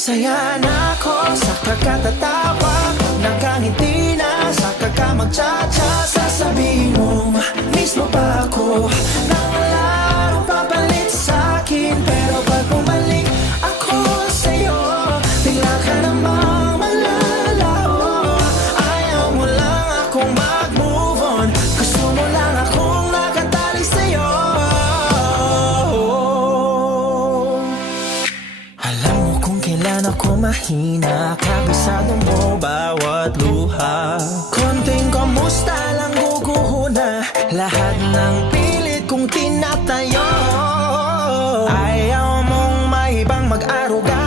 Masaya na ako sa kakatatawa, nakangiti na sa kakamagtsatsa. Sasabihin mo, mismo pa ako nang larong papalit sa'kin. Pero pag bumalik ako sa'yo, bigla ka namang malalaho. Ayaw mo lang akong mag-move on, gusto mo lang akong nakatali sa'yo. Alam mo kung kailan ako mahina, kabisado mo bawat luha. Konting kamusta lang guguhuna, lahat ng pilit kong tinatayo. Ayaw mong maibang mag-aruga,